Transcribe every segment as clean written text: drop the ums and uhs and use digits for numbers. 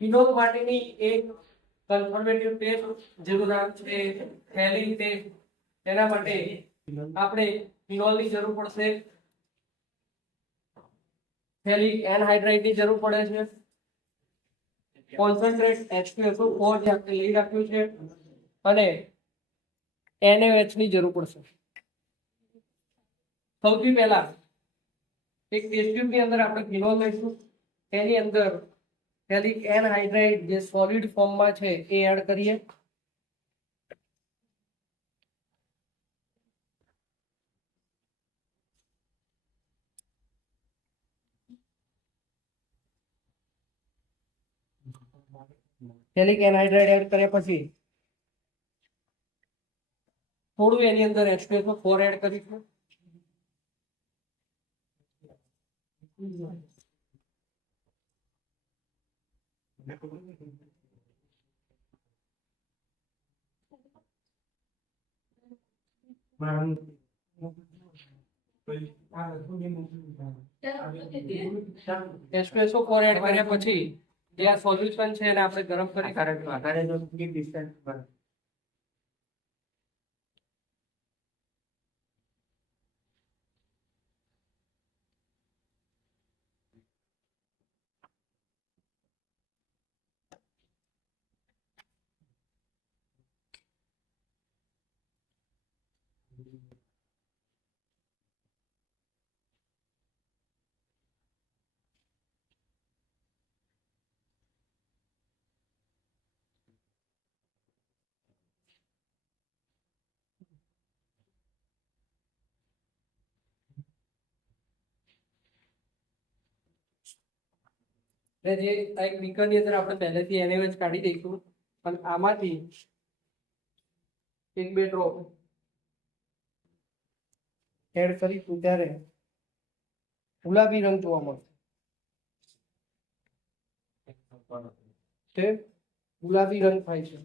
Phenol માટેની એક કન્ફર્મેટિવ test જેનું નામ છે થેલિન ટેસ્ટ. એના માટે આપણે ફિનોલની જરૂર પડશે, થેલિક એનહાઇડ્રાઇડ ની જરૂર પડે છે, કોન્સન્ટ્રેટ H2SO4 જે આપણે લઈ રાખ્યું છે, અને NaOH ની જરૂર પડશે. સૌથી પહેલા એક ટેસ્ટ ટ્યુબ ની અંદર આપણે ફિનોલ લઈશું, એની અંદર થેલિક એનહાઇડ્રાઇડ જે સોલિડ ફોર્મમાં છે એ એડ કરીએ. થેલિક એનહાઇડ્રાઇડ એડ કર્યા પછી થોડું એની અંદર H2SO4 એડ કરીશું. H2SO4 એડ કર્યા પછી જે આ સોલ્યુશન છે એને આપણે ગરમ કરી જે એક બીકર ની અંદર આપણે પહેલેથી NaOH કાઢી દઈશું અને આમાંથી એક બે ડ્રોપ એડ કરીશું ત્યારે ગુલાબી રંગ જોવા મળશે. ગુલાબી રંગ થાય છે.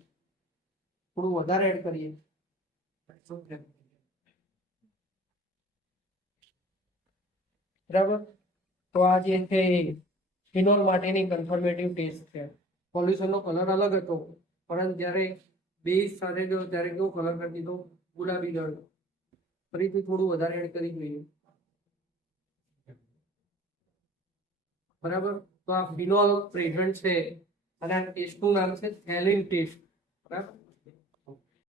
થોડું વધારે એડ કરીએ. બરાબર. તો આ જે છે ફિનોલ માટેની કન્ફર્મેટિવ ટેસ્ટ છે. સોલ્યુશનનો કલર અલગ હતો, પરંતુ જ્યારે બેઝ સાથે ગયો ત્યારે કેવો કલર કરી દીધો? ગુલાબી રંગ. ફરીથી થોડું વધારે એડ કરી જોઈએ. બરાબર. તો આ ફિનોલ પ્રેઝન્ટ છે અને આ ટેસ્ટનું નામ છે થેલિન ટેસ્ટ. બરાબર.